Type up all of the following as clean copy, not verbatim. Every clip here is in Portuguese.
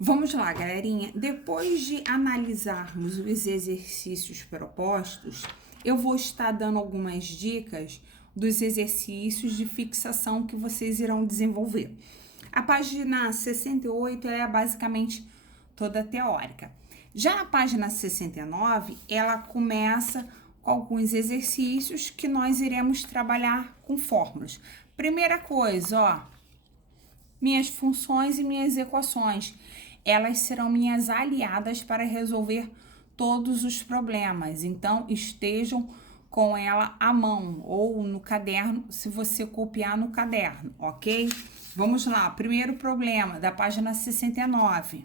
Vamos lá, galerinha. Depois de analisarmos os exercícios propostos, eu vou estar dando algumas dicas dos exercícios de fixação que vocês irão desenvolver. A página 68 é basicamente toda teórica. Já na página 69, ela começa com alguns exercícios que nós iremos trabalhar com fórmulas. Primeira coisa, ó, minhas funções e minhas equações. Elas serão minhas aliadas para resolver todos os problemas. Então, estejam com ela à mão ou no caderno, se você copiar no caderno, ok? Vamos lá, primeiro problema da página 69.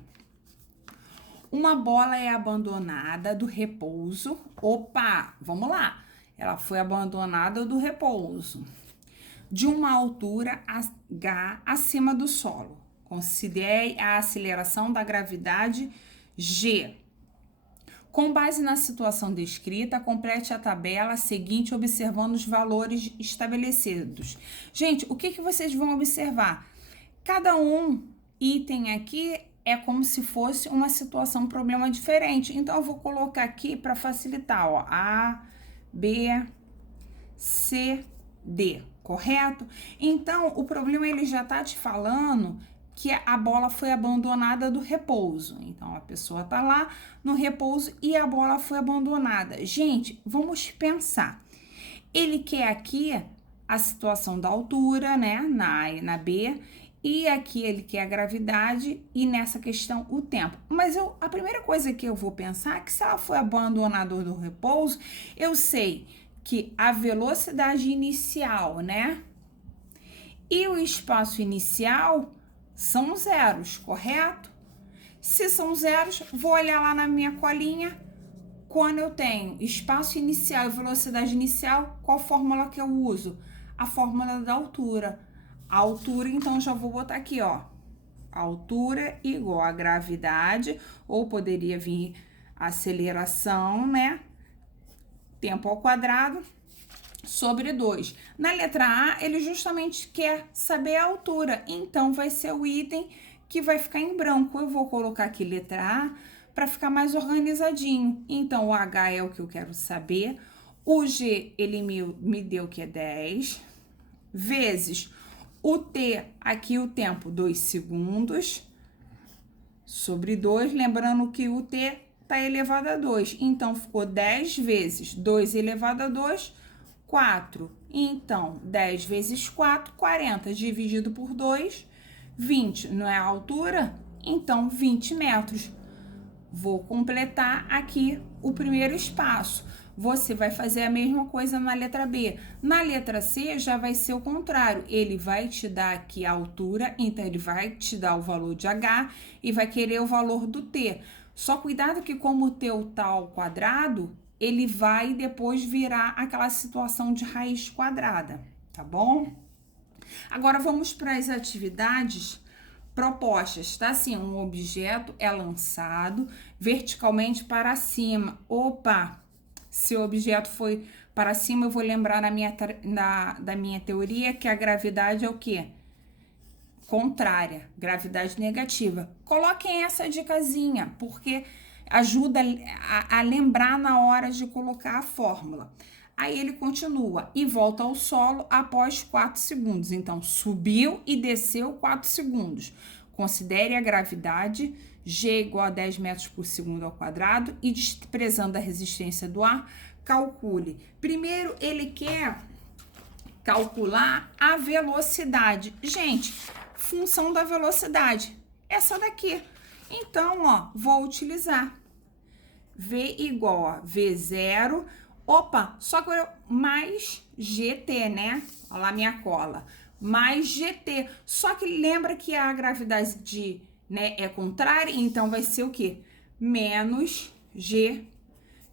Uma bola é abandonada do repouso. Opa, vamos lá. Ela foi abandonada do repouso de uma altura h acima do solo. Considere a aceleração da gravidade g. Com base na situação descrita, complete a tabela seguinte observando os valores estabelecidos. Gente, o que vocês vão observar? Cada item aqui é como se fosse uma situação, um problema diferente. Então, eu vou colocar aqui para facilitar, ó, A, B, C, D, correto? Então, o problema ele já tá te falando que a bola foi abandonada do repouso. Então, a pessoa tá lá no repouso e a bola foi abandonada. Gente, vamos pensar. Ele quer aqui a situação da altura, né, na A e na B, e aqui ele quer a gravidade e nessa questão o tempo. Mas a primeira coisa que eu vou pensar é que se ela foi abandonada do repouso, eu sei que a velocidade inicial, né, e o espaço inicial são zeros, correto? Se são zeros, vou olhar lá na minha colinha, quando eu tenho espaço inicial e velocidade inicial, qual fórmula que eu uso? A fórmula da altura. A altura, então, já vou botar aqui, ó. A altura igual a gravidade, ou poderia vir a aceleração, né? Tempo ao quadrado, sobre 2. Na letra A, ele justamente quer saber a altura, então vai ser o item que vai ficar em branco. Eu vou colocar aqui letra A para ficar mais organizadinho. Então, o H é o que eu quero saber, o G, ele me deu que é 10, vezes o T, aqui o tempo, 2 segundos, sobre 2, lembrando que o T está elevado a 2, então ficou 10 vezes 2 elevado a 2, 4. Então, 10 vezes 4, 40, dividido por 2, 20, não é a altura? Então, 20 metros. Vou completar aqui o primeiro espaço. Você vai fazer a mesma coisa na letra B. Na letra C, já vai ser o contrário. Ele vai te dar aqui a altura, então ele vai te dar o valor de H e vai querer o valor do T. Só cuidado que como o teu tá ao quadrado, ele vai depois virar aquela situação de raiz quadrada, tá bom? Agora, vamos para as atividades propostas, tá? Assim, um objeto é lançado verticalmente para cima. Opa! Se o objeto foi para cima, eu vou lembrar da minha teoria que a gravidade é o quê? Contrária, gravidade negativa. Coloquem essa dicasinha, porque ajuda a lembrar na hora de colocar a fórmula. Aí ele continua e volta ao solo após 4 segundos. Então, subiu e desceu 4 segundos. Considere a gravidade, G igual a 10 metros por segundo ao quadrado e desprezando a resistência do ar, calcule. Primeiro, ele quer calcular a velocidade. Gente, função da velocidade, essa daqui. Então, ó, vou utilizar V igual a V0, opa, só que eu, mais GT, né? Olha lá minha cola, mais GT. Só que lembra que a gravidade, né, é contrária, então vai ser o quê? Menos G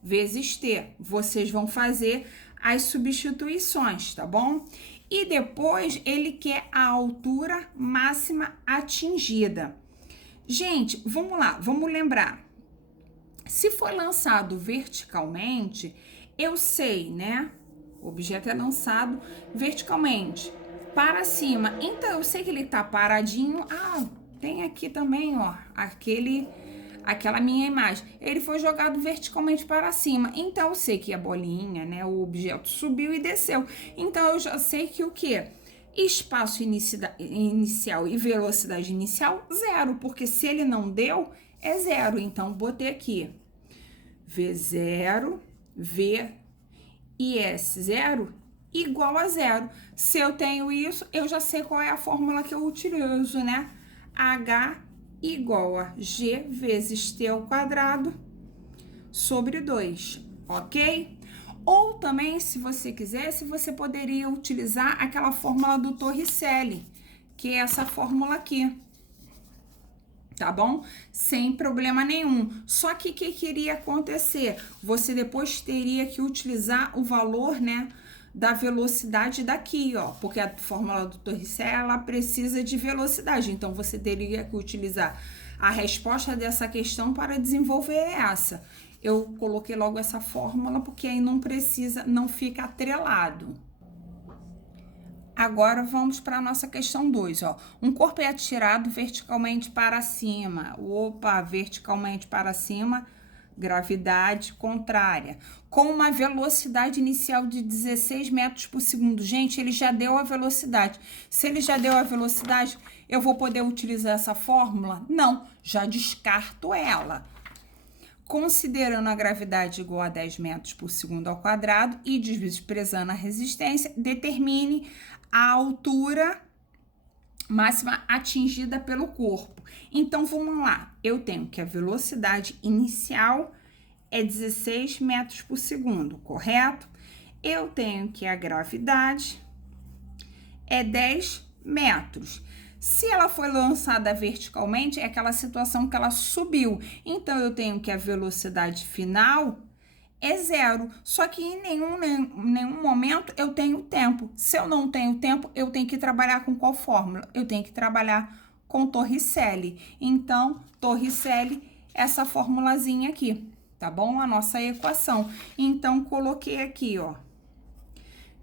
vezes T. Vocês vão fazer as substituições, tá bom? E depois ele quer a altura máxima atingida. Gente, vamos lá, vamos lembrar. Se for lançado verticalmente, eu sei, né? O objeto é lançado verticalmente para cima. Então, eu sei que ele tá paradinho tem aqui também, ó, aquela minha imagem. Ele foi jogado verticalmente para cima. Então, eu sei que a bolinha, né, o objeto subiu e desceu. Então, eu já sei que o quê? Espaço inicial e velocidade inicial, zero. Porque se ele não deu, é zero. Então, botei aqui V0, V e S0 igual a zero. Se eu tenho isso, eu já sei qual é a fórmula que eu utilizo, né? H igual a G vezes T ao quadrado sobre 2, ok? Ou também, se você quisesse, você poderia utilizar aquela fórmula do Torricelli, que é essa fórmula aqui, tá bom? Sem problema nenhum. Só que o que iria acontecer? Você depois teria que utilizar o valor, né, da velocidade daqui, ó, porque a fórmula do Torricelli, ela precisa de velocidade, então você teria que utilizar a resposta dessa questão para desenvolver essa. Eu coloquei logo essa fórmula porque aí não precisa, não fica atrelado. Agora vamos para a nossa questão 2, ó. Um corpo é atirado verticalmente para cima. Opa, verticalmente para cima, gravidade contrária. Com uma velocidade inicial de 16 metros por segundo. Gente, ele já deu a velocidade. Se ele já deu a velocidade, eu vou poder utilizar essa fórmula? Não, já descarto ela. Considerando a gravidade igual a 10 metros por segundo ao quadrado e desprezando a resistência, determine a altura máxima atingida pelo corpo. Então, vamos lá. Eu tenho que a velocidade inicial é 16 metros por segundo, correto? Eu tenho que a gravidade é 10 metros. Se ela foi lançada verticalmente, é aquela situação que ela subiu. Então, eu tenho que a velocidade final é zero. Só que em nenhum momento eu tenho tempo. Se eu não tenho tempo, eu tenho que trabalhar com qual fórmula? Eu tenho que trabalhar com Torricelli. Então, Torricelli, essa formulazinha aqui, tá bom? A nossa equação. Então, coloquei aqui, ó.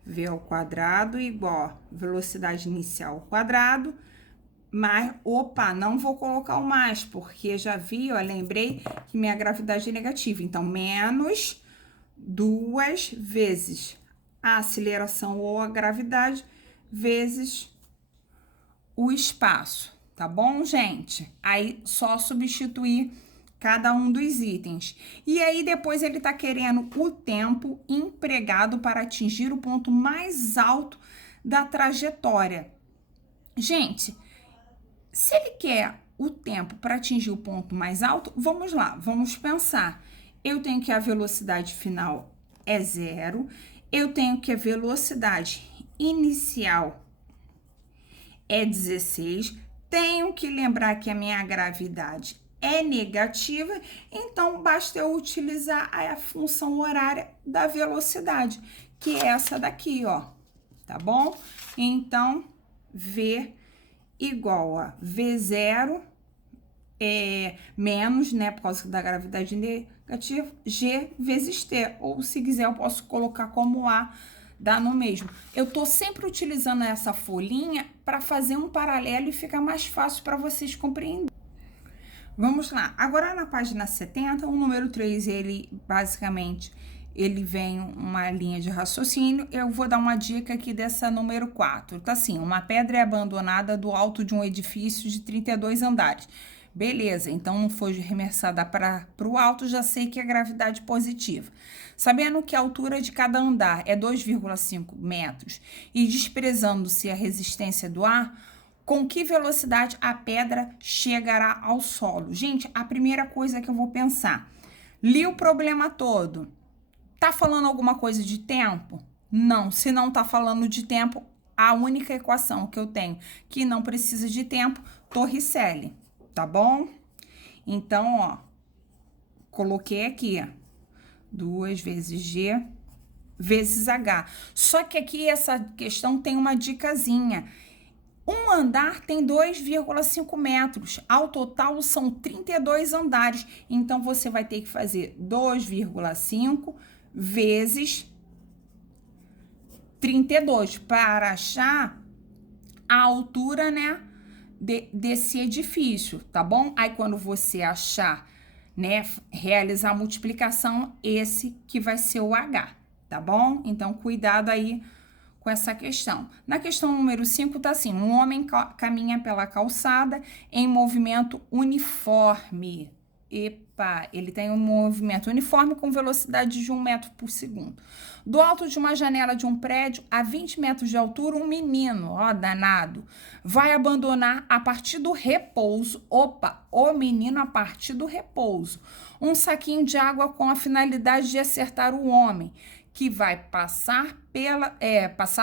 V ao quadrado igual a velocidade inicial ao quadrado, mas, opa, não vou colocar o mais, porque já vi, ó, lembrei que minha gravidade é negativa. Então, menos 2 vezes a aceleração ou a gravidade vezes o espaço, tá bom, gente? Aí, só substituir cada um dos itens. E aí, depois ele tá querendo o tempo empregado para atingir o ponto mais alto da trajetória. Gente, se ele quer o tempo para atingir o ponto mais alto, vamos lá, vamos pensar. Eu tenho que a velocidade final é zero, eu tenho que a velocidade inicial é 16, tenho que lembrar que a minha gravidade é negativa, então basta eu utilizar a função horária da velocidade, que é essa daqui, ó, tá bom? Então, V igual a V0 menos, né, por causa da gravidade negativa, G vezes T, ou se quiser eu posso colocar como A, dá no mesmo. Eu tô sempre utilizando essa folhinha para fazer um paralelo e fica mais fácil para vocês compreenderem. Vamos lá, agora na página 70, o número 3, ele basicamente, ele vem uma linha de raciocínio. Eu vou dar uma dica aqui dessa número 4, tá assim: uma pedra é abandonada do alto de um edifício de 32 andares. Beleza, então não foi arremessada para o alto, já sei que é gravidade positiva. Sabendo que a altura de cada andar é 2,5 metros e desprezando-se a resistência do ar, com que velocidade a pedra chegará ao solo? Gente, a primeira coisa que eu vou pensar, li o problema todo, tá falando alguma coisa de tempo? Não, se não tá falando de tempo, a única equação que eu tenho que não precisa de tempo, Torricelli, tá bom? Então, ó, coloquei aqui, ó, 2 vezes G vezes H. Só que aqui essa questão tem uma dicasinha. Um andar tem 2,5 metros, ao total são 32 andares. Então, você vai ter que fazer 2,5 vezes 32 para achar a altura, né, desse edifício, tá bom? Aí quando você achar, né, realizar a multiplicação, esse que vai ser o H, tá bom? Então, cuidado aí com essa questão. Na questão número 5 tá assim: um homem caminha pela calçada em movimento uniforme. Epa, ele tem um movimento uniforme com velocidade de 1 metro por segundo. Do alto de uma janela de um prédio, a 20 metros de altura, um menino, ó, danado, vai abandonar a partir do repouso. Opa, o menino a partir do repouso. Um saquinho de água com a finalidade de acertar o homem, que vai passar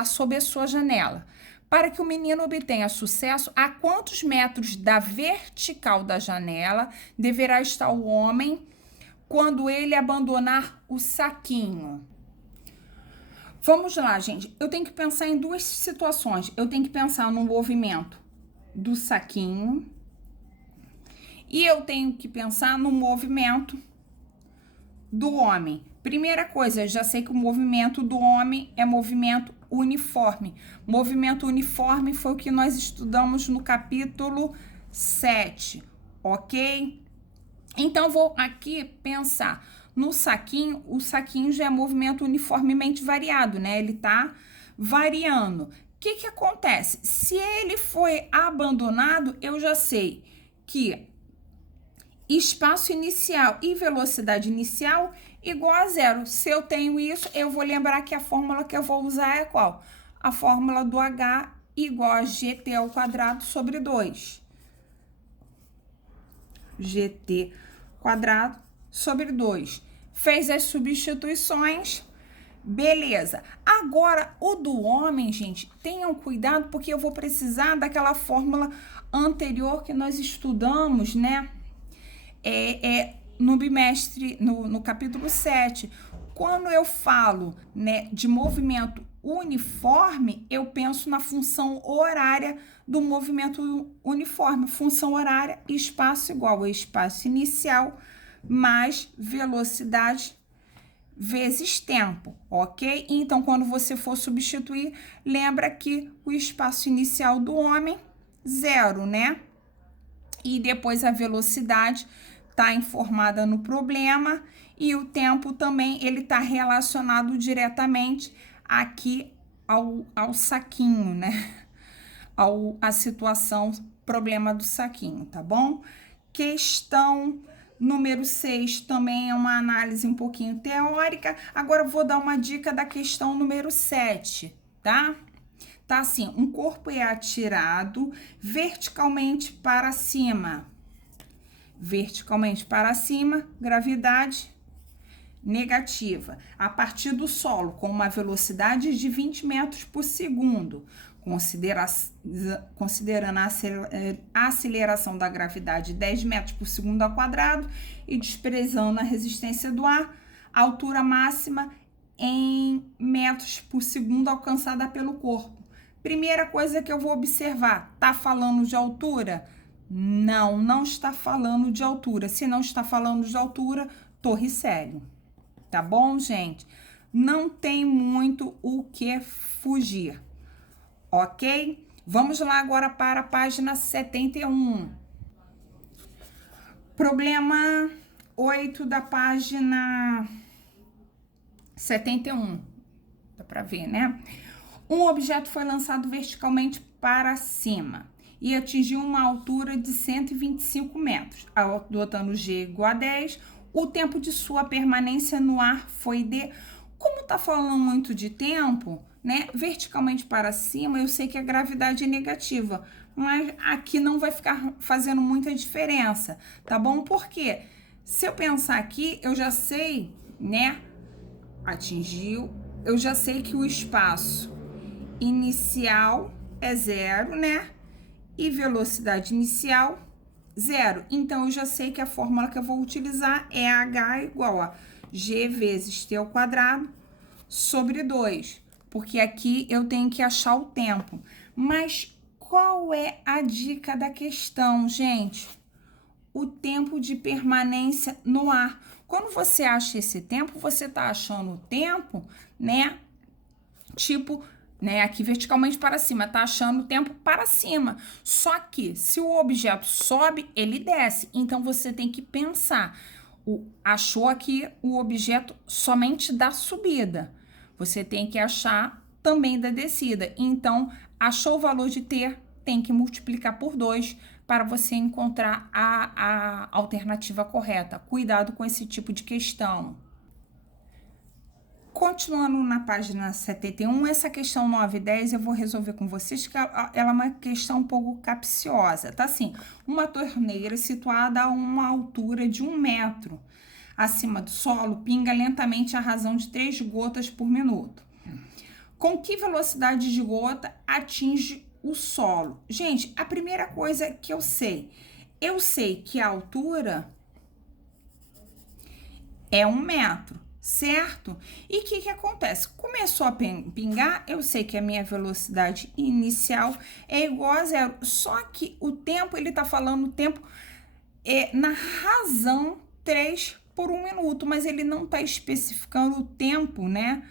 sob a sua janela. Para que o menino obtenha sucesso, a quantos metros da vertical da janela deverá estar o homem quando ele abandonar o saquinho? Vamos lá, gente. Eu tenho que pensar em duas situações. Eu tenho que pensar no movimento do saquinho e eu tenho que pensar no movimento do homem. Primeira coisa, eu já sei que o movimento do homem é movimento uniforme. Movimento uniforme foi o que nós estudamos no capítulo 7, ok? Então, vou aqui pensar no saquinho. O saquinho já é movimento uniformemente variado, né? Ele tá variando. O que acontece? Se ele foi abandonado, eu já sei que espaço inicial e velocidade inicial igual a zero. Se eu tenho isso, eu vou lembrar que a fórmula que eu vou usar é qual? A fórmula do H igual a GT ao quadrado sobre 2. GT quadrado sobre 2. Fez as substituições, beleza. Agora, o do homem, gente, tenham cuidado, porque eu vou precisar daquela fórmula anterior que nós estudamos, né? No bimestre, no capítulo 7, quando eu falo, né, de movimento uniforme, eu penso na função horária do movimento uniforme. Função horária, espaço igual a espaço inicial mais velocidade vezes tempo, ok? Então, quando você for substituir, lembra que o espaço inicial do homem, 0, né? E depois a velocidade está informada no problema e o tempo também, ele está relacionado diretamente aqui ao saquinho, né? A situação, problema do saquinho, tá bom? Questão número 6 também é uma análise um pouquinho teórica. Agora eu vou dar uma dica da questão número 7, tá? Tá assim: um corpo é atirado verticalmente para cima. Verticalmente para cima, gravidade negativa. A partir do solo, com uma velocidade de 20 metros por segundo. Considerando a aceleração da gravidade 10 metros por segundo ao quadrado e desprezando a resistência do ar, a altura máxima em metros por segundo alcançada pelo corpo. Primeira coisa que eu vou observar, tá falando de altura? Não, não está falando de altura. Se não está falando de altura, Torricelli. Tá bom, gente? Não tem muito o que fugir, ok? Vamos lá agora para a página 71. Problema 8 da página 71. Dá para ver, né? Um objeto foi lançado verticalmente para cima e atingiu uma altura de 125 metros. Adotando G igual a 10, o tempo de sua permanência no ar foi de... Como tá falando muito de tempo, né? Verticalmente para cima, eu sei que a gravidade é negativa, mas aqui não vai ficar fazendo muita diferença, tá bom? Porque se eu pensar aqui, eu já sei, né? Atingiu, eu já sei que o espaço inicial é 0, né? E velocidade inicial, 0. Então, eu já sei que a fórmula que eu vou utilizar é H igual a G vezes T ao quadrado sobre 2. Porque aqui eu tenho que achar o tempo. Mas qual é a dica da questão, gente? O tempo de permanência no ar. Quando você acha esse tempo, você tá achando o tempo, né? Tipo, né? Aqui verticalmente para cima, tá achando o tempo para cima. Só que se o objeto sobe, ele desce. Então você tem que pensar, achou aqui o objeto somente da subida. Você tem que achar também da descida. Então, achou o valor de t, tem que multiplicar por 2 para você encontrar a alternativa correta. Cuidado com esse tipo de questão. Continuando na página 71, essa questão 9 e 10 eu vou resolver com vocês, que ela é uma questão um pouco capciosa, tá assim? Uma torneira situada a uma altura de 1 metro acima do solo pinga lentamente à razão de 3 gotas por minuto. Com que velocidade de gota atinge o solo? Gente, a primeira coisa que eu sei que a altura é 1 metro. Certo? E o que acontece? Começou a pingar, eu sei que a minha velocidade inicial é igual a 0. Só que o tempo, ele tá falando o tempo na razão 3 por 1 minuto, mas ele não tá especificando o tempo, né?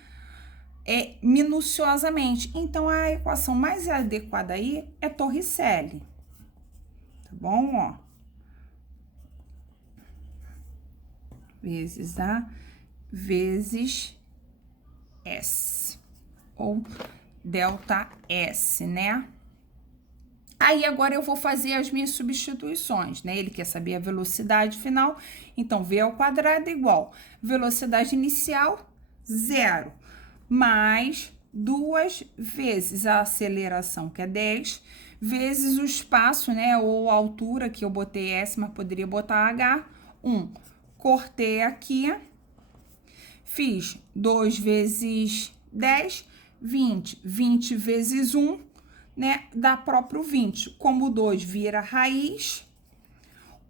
Minuciosamente. Então, a equação mais adequada aí é Torricelli. Tá bom? Ó. Vezes A vezes S, ou delta S, né? Aí, agora eu vou fazer as minhas substituições, né? Ele quer saber a velocidade final, então, V ao quadrado é igual velocidade inicial, 0, mais 2 vezes a aceleração, que é 10, vezes o espaço, né? Ou a altura, que eu botei S, mas poderia botar H, 1. Cortei aqui. Fiz 2 vezes 10, 20. 20 vezes 1, né? Dá próprio 20. Como o 2 vira raiz,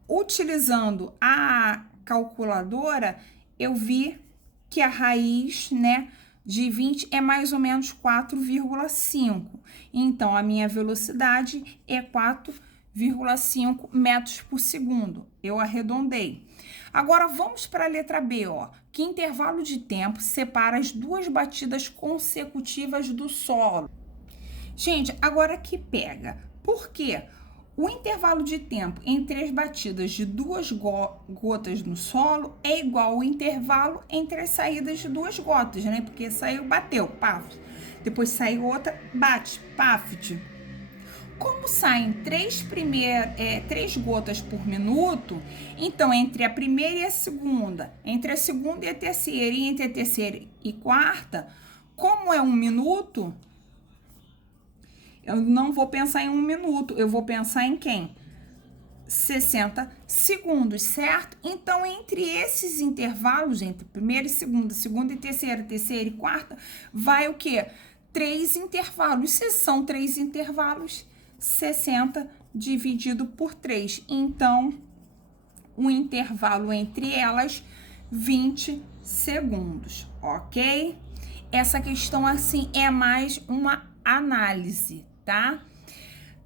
utilizando a calculadora, eu vi que a raiz, né, de 20 é mais ou menos 4,5. Então, a minha velocidade é 4,5 metros por segundo. Eu arredondei. Agora, vamos para a letra B, ó. Que intervalo de tempo separa as duas batidas consecutivas do solo? Gente, agora que pega. Por quê? O intervalo de tempo entre as batidas de 2 gotas no solo é igual ao intervalo entre as saídas de 2 gotas, né? Porque saiu, bateu, paf. Depois saiu outra, bate, paf. Como saem 3 gotas por minuto, então entre a primeira e a segunda, entre a segunda e a terceira, e entre a terceira e quarta, como é 1 minuto, eu não vou pensar em 1 minuto, eu vou pensar em quem? 60 segundos, certo? Então, entre esses intervalos, entre primeira e segunda, segunda e terceira, terceira e quarta, vai o quê? 3 intervalos. Se são 3 intervalos, 60 dividido por 3. Então, o intervalo entre elas, 20 segundos, ok? Essa questão, assim, é mais uma análise, tá?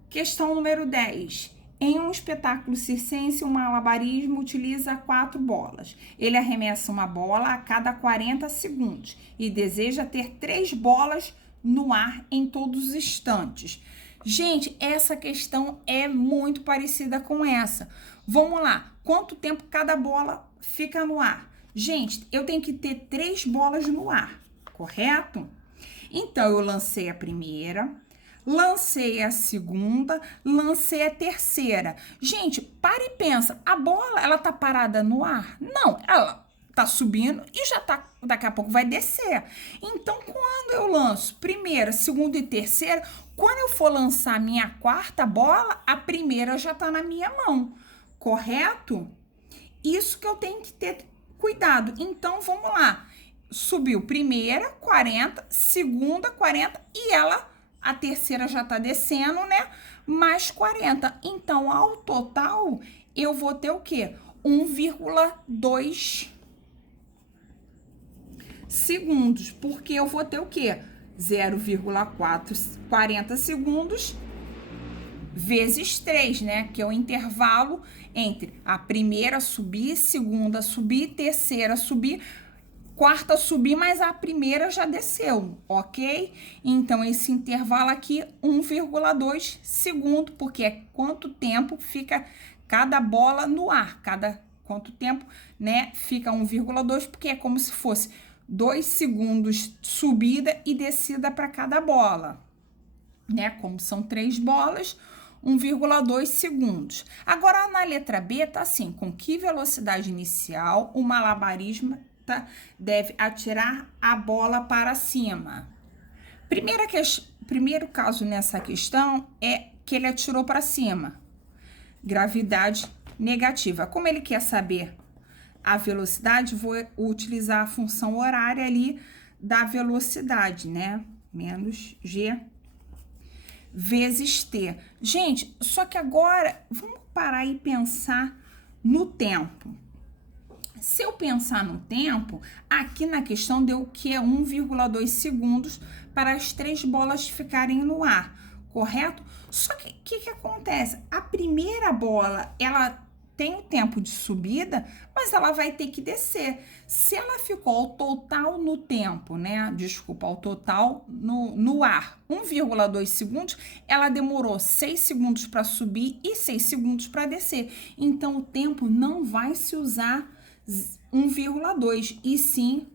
Questão número 10. Em um espetáculo circense, um malabarismo utiliza 4 bolas. Ele arremessa uma bola a cada 40 segundos e deseja ter 3 bolas no ar em todos os instantes. Gente, essa questão é muito parecida com essa. Vamos lá. Quanto tempo cada bola fica no ar? Gente, eu tenho que ter 3 bolas no ar, correto? Então, eu lancei a primeira, lancei a segunda, lancei a terceira. Gente, para e pensa. A bola, ela tá parada no ar? Não, ela tá subindo e já tá, daqui a pouco vai descer. Então, quando eu lanço primeira, segunda e terceira, quando eu for lançar a minha quarta bola, a primeira já tá na minha mão, correto? Isso que eu tenho que ter cuidado. Então, vamos lá. Subiu primeira, 40, segunda, 40 e a terceira já tá descendo, né? Mais 40. Então, ao total, eu vou ter o quê? 1,2 segundos, porque eu vou ter o quê? 0,440 segundos vezes 3, né? Que é o intervalo entre a primeira subir, segunda subir, terceira subir. quarta subir, mas a primeira já desceu, ok? Então, esse intervalo aqui, 1,2 segundo, porque é quanto tempo fica cada bola no ar, quanto tempo, né, fica 1,2, porque é como se fosse 2 segundos subida e descida para cada bola, né? Como são 3 bolas, 1,2 segundos. Agora, na letra B, tá assim, com que velocidade inicial o malabarista deve atirar a bola para cima? Primeiro caso nessa questão é que ele atirou para cima. Gravidade negativa. Como ele quer saber a velocidade, vou utilizar a função horária ali da velocidade, né? Menos G vezes T. Gente, só que agora vamos parar e pensar no tempo. Se eu pensar no tempo, aqui na questão deu que é 1,2 segundos para as 3 bolas ficarem no ar, correto? Só que o que acontece? A primeira bola, ela tem o tempo de subida, mas ela vai ter que descer. Se ela ficou ao total no tempo, né? Desculpa, ao total no ar, 1,2 segundos, ela demorou 6 segundos para subir e 6 segundos para descer. Então, o tempo não vai se usar 1,2 e sim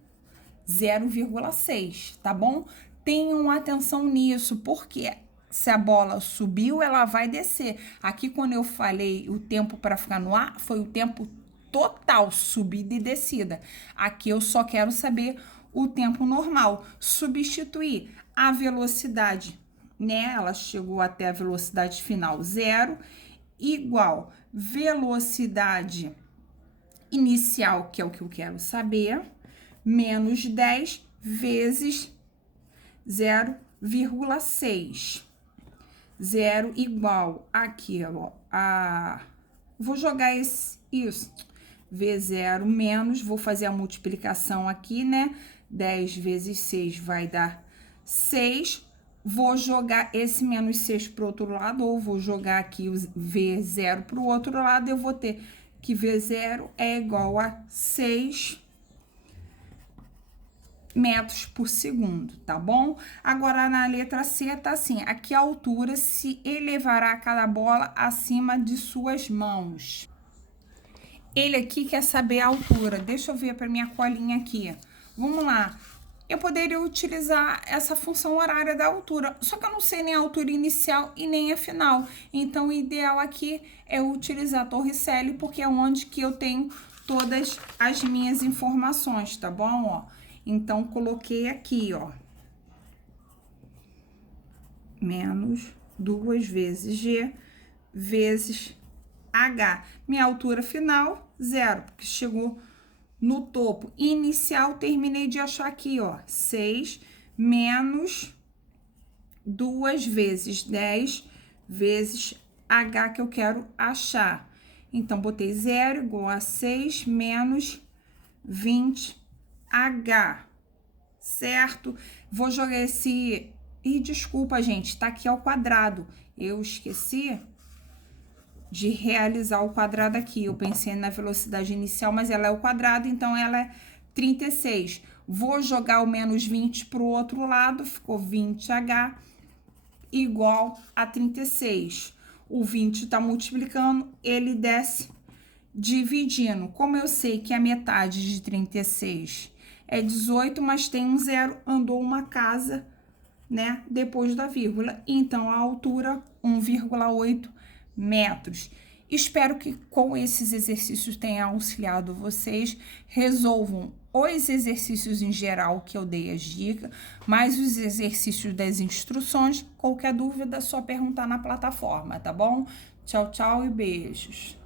0,6, tá bom? Tenham atenção nisso, porque se a bola subiu, ela vai descer. Aqui, quando eu falei o tempo para ficar no ar, foi o tempo total, subida e descida. Aqui eu só quero saber o tempo normal. Substituir a velocidade, né? Ela chegou até a velocidade final, 0, igual velocidade inicial, que é o que eu quero saber, menos 10 vezes 0,6. 0 igual aqui, ó, vou jogar isso, V0 menos, vou fazer a multiplicação aqui, né? 10 vezes 6 vai dar 6. Vou jogar esse menos 6 para o outro lado, ou vou jogar aqui o V0 para o outro lado, eu vou ter que V0 é igual a 6 metros por segundo, tá bom? Agora, na letra C, tá assim, a que altura se elevará cada bola acima de suas mãos? Ele aqui quer saber a altura. Deixa eu ver para minha colinha aqui. Vamos lá. Eu poderia utilizar essa função horária da altura, só que eu não sei nem a altura inicial e nem a final. Então, o ideal aqui é utilizar a Torricelli, porque é onde que eu tenho todas as minhas informações, tá bom? Ó. Então, coloquei aqui, ó, menos 2 vezes G vezes H. Minha altura final, 0, porque chegou no topo. Inicial, terminei de achar aqui, ó, 6 menos 2 vezes 10 vezes H que eu quero achar. Então, botei 0 igual a 6 menos 20 H, certo? Vou jogar esse... E desculpa, gente, tá aqui ao quadrado. Eu esqueci de realizar o quadrado aqui. Eu pensei na velocidade inicial, mas ela é o quadrado, então ela é 36. Vou jogar o menos 20 para o outro lado, ficou 20H igual a 36. O 20 tá multiplicando, ele desce dividindo. Como eu sei que a metade de 36 é 18, mas tem um 0, andou uma casa, né, depois da vírgula. Então, a altura, 1,8 metros. Espero que com esses exercícios tenha auxiliado vocês. Resolvam os exercícios em geral que eu dei as dicas, mais os exercícios das instruções. Qualquer dúvida é só perguntar na plataforma, tá bom? Tchau, tchau e beijos.